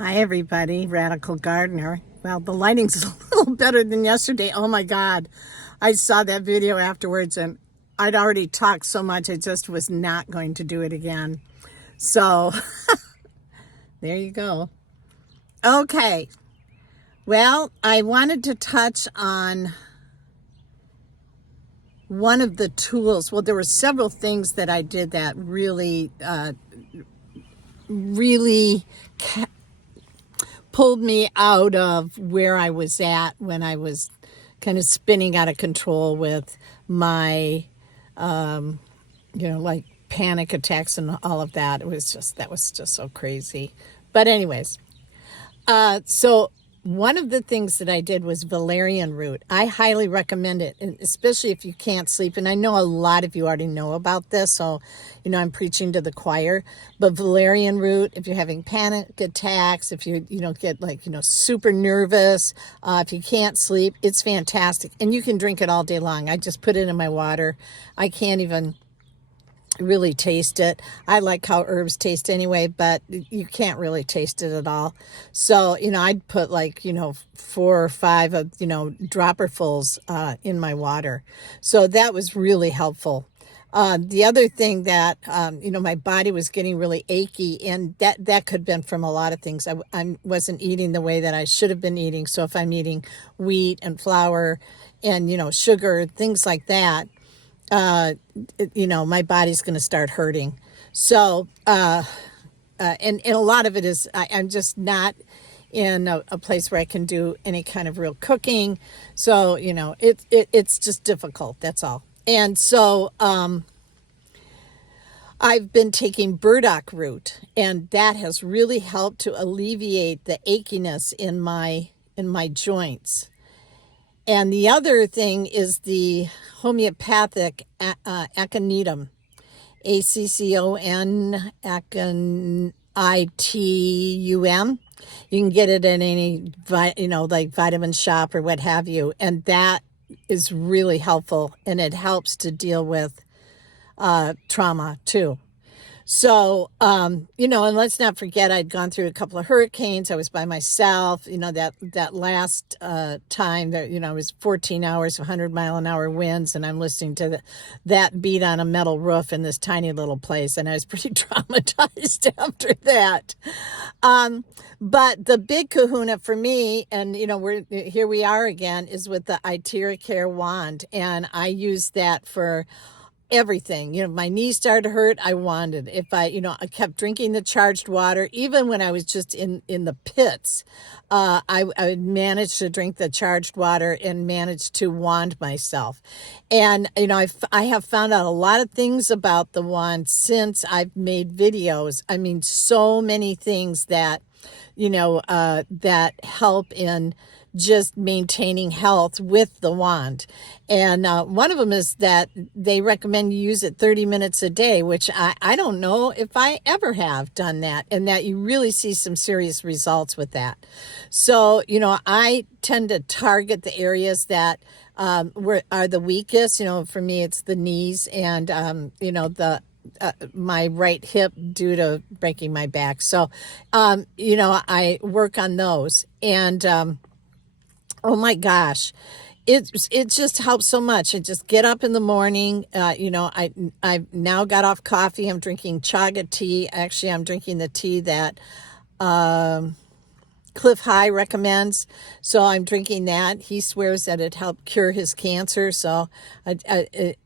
Hi everybody, Radical Gardener. Well, the lighting's a little better than yesterday. Oh my God. I saw that video afterwards and I'd already talked so much I just was not going to do it again. So there you go. Okay. Well, I wanted to touch on one of the tools. Well, there were several things that I did that really pulled me out of where I was at when I was kind of spinning out of control with my, like panic attacks and all of that. That was just so crazy. But anyways, so one of the things that I did was valerian root. I highly recommend it, and especially if you can't sleep. And I know a lot of you already know about this, so I'm preaching to the choir. But valerian root, if you're having panic attacks, if you get super nervous, if you can't sleep, it's fantastic, and you can drink it all day long. I just put it in my water. I can't even really taste it. I like how herbs taste anyway, but you can't really taste it at all. So, I'd put 4 or 5 of, dropperfuls in my water. So that was really helpful. The other thing that, my body was getting really achy, and that could have been from a lot of things. I wasn't eating the way that I should have been eating. So if I'm eating wheat and flour and, sugar, things like that, my body's going to start hurting. So, and a lot of it is, I'm just not in a place where I can do any kind of real cooking. So, it's just difficult. That's all. And so, I've been taking burdock root, and that has really helped to alleviate the achiness in my joints. And the other thing is the homeopathic aconitum, ACCON, ACONITUM. You can get it in any, like vitamin shop or what have you. And that is really helpful, and it helps to deal with trauma too. So, and let's not forget, I'd gone through a couple of hurricanes. I was by myself, that last time that, it was 14 hours, 100-mile-an-hour winds, and I'm listening to that beat on a metal roof in this tiny little place. And I was pretty traumatized after that. But the big kahuna for me, and, here we are again, is with the Iteracare wand. And I use that for everything. My knees started to hurt. I wanted, if I kept drinking the charged water, even when I was just in the pits, I would manage to drink the charged water and manage to wand myself. And, I have found out a lot of things about the wand since I've made videos. I mean, so many things that, that help in just maintaining health with the wand. And one of them is that they recommend you use it 30 minutes a day, which I don't know if I ever have done that, and that you really see some serious results with that. So, I tend to target the areas that are the weakest. For me, it's the knees and, my right hip due to breaking my back. So, I work on those. And oh my gosh, it just helps so much. I just get up in the morning. I've now got off coffee. I'm drinking chaga tea. Actually, I'm drinking the tea that Cliff High recommends. So I'm drinking that. He swears that it helped cure his cancer. So, and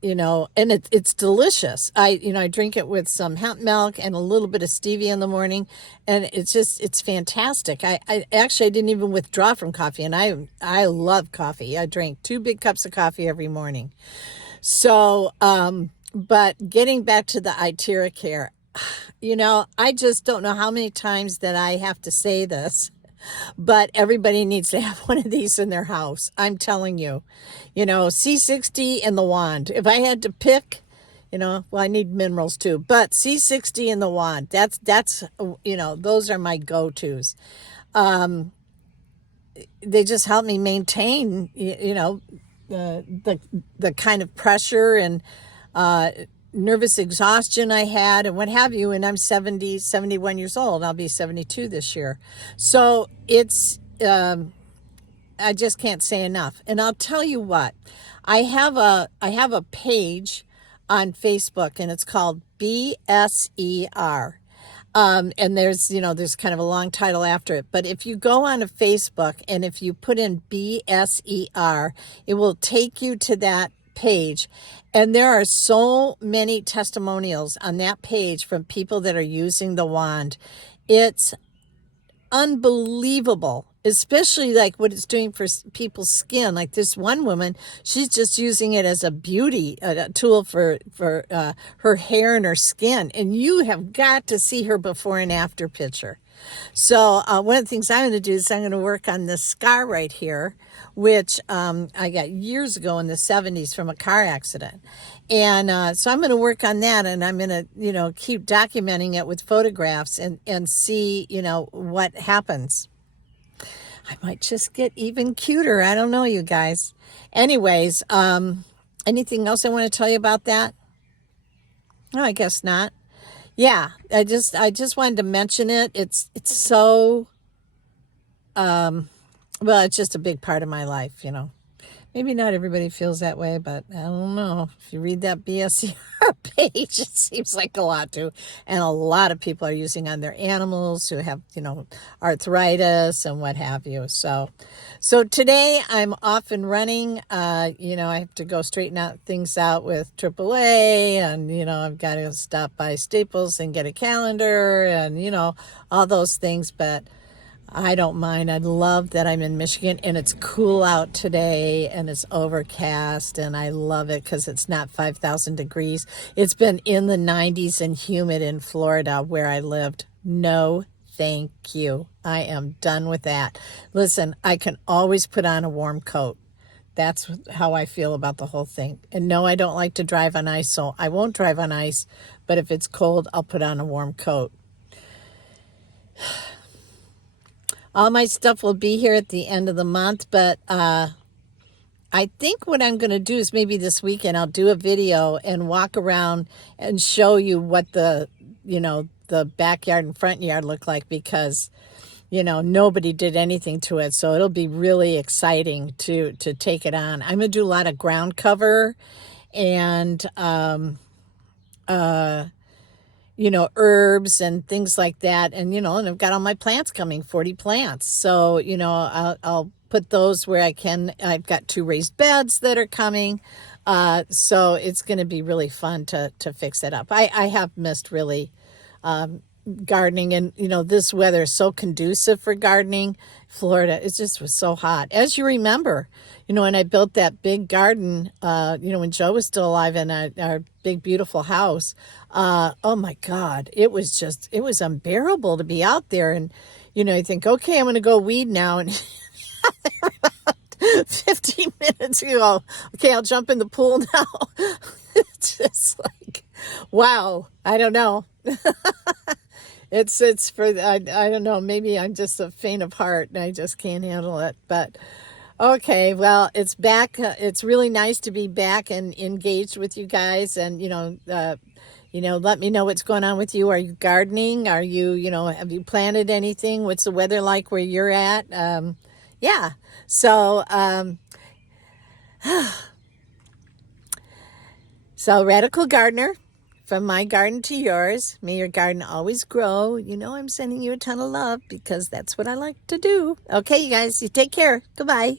it's delicious. I drink it with some hemp milk and a little bit of stevia in the morning. And it's fantastic. I didn't even withdraw from coffee, and I love coffee. I drink 2 big cups of coffee every morning. So, but getting back to the Iteracare, I just don't know how many times that I have to say this, but everybody needs to have one of these in their house. I'm telling you, C60 and the wand. If I had to pick, I need minerals too, but C60 and the wand, that's, those are my go-tos. They just help me maintain, the kind of pressure and, nervous exhaustion I had and what have you. And I'm 70, 71 years old. I'll be 72 this year. So it's, I just can't say enough. And I'll tell you what, I have a page on Facebook, and it's called BSER. And there's kind of a long title after it. But if you go on a Facebook and if you put in BSER, it will take you to that page. And there are so many testimonials on that page from people that are using the wand. It's unbelievable, especially like what it's doing for people's skin. Like this one woman, she's just using it as a beauty a tool for her hair and her skin, and you have got to see her before and after picture. So one of the things I'm going to do is I'm going to work on this scar right here, which I got years ago in the 70s from a car accident. And so I'm going to work on that, and I'm going to, keep documenting it with photographs and see, what happens. I might just get even cuter. I don't know, you guys. Anyways, anything else I want to tell you about that? No, I guess not. Yeah, I just wanted to mention it. It's so, well, it's just a big part of my life, Maybe not everybody feels that way, but I don't know. If you read that BSCR page, it seems like a lot too. And a lot of people are using on their animals who have, arthritis and what have you. So today I'm off and running. I have to go straighten out things out with AAA, and, I've got to stop by Staples and get a calendar and, all those things. But I don't mind. I love that I'm in Michigan and it's cool out today and it's overcast, and I love it because it's not 5,000 degrees. It's been in the 90s and humid in Florida where I lived. No, thank you. I am done with that. Listen, I can always put on a warm coat. That's how I feel about the whole thing. And no, I don't like to drive on ice, so I won't drive on ice. But if it's cold, I'll put on a warm coat. All my stuff will be here at the end of the month, but I think what I'm going to do is maybe this weekend I'll do a video and walk around and show you what the backyard and front yard look like, because, nobody did anything to it. So it'll be really exciting to take it on. I'm going to do a lot of ground cover and, herbs and things like that. And, and I've got all my plants coming, 40 plants. So, I'll put those where I can. I've got 2 raised beds that are coming. So it's going to be really fun to fix it up. I have missed really gardening, and, this weather is so conducive for gardening. Florida, it just was so hot. As you remember, when I built that big garden, when Joe was still alive in our big, beautiful house, oh my God, it was unbearable to be out there. And, you think, okay, I'm going to go weed now. And 15 minutes ago, okay, I'll jump in the pool now. It's just like, wow, I don't know. It's for, I don't know, maybe I'm just a faint of heart and I just can't handle it. But okay, well, it's back. It's really nice to be back and engaged with you guys. And, let me know what's going on with you. Are you gardening? Are you, have you planted anything? What's the weather like where you're at? Yeah. So, so Radical Gardener, from my garden to yours, may your garden always grow. I'm sending you a ton of love because that's what I like to do. Okay, you guys, you take care. Goodbye.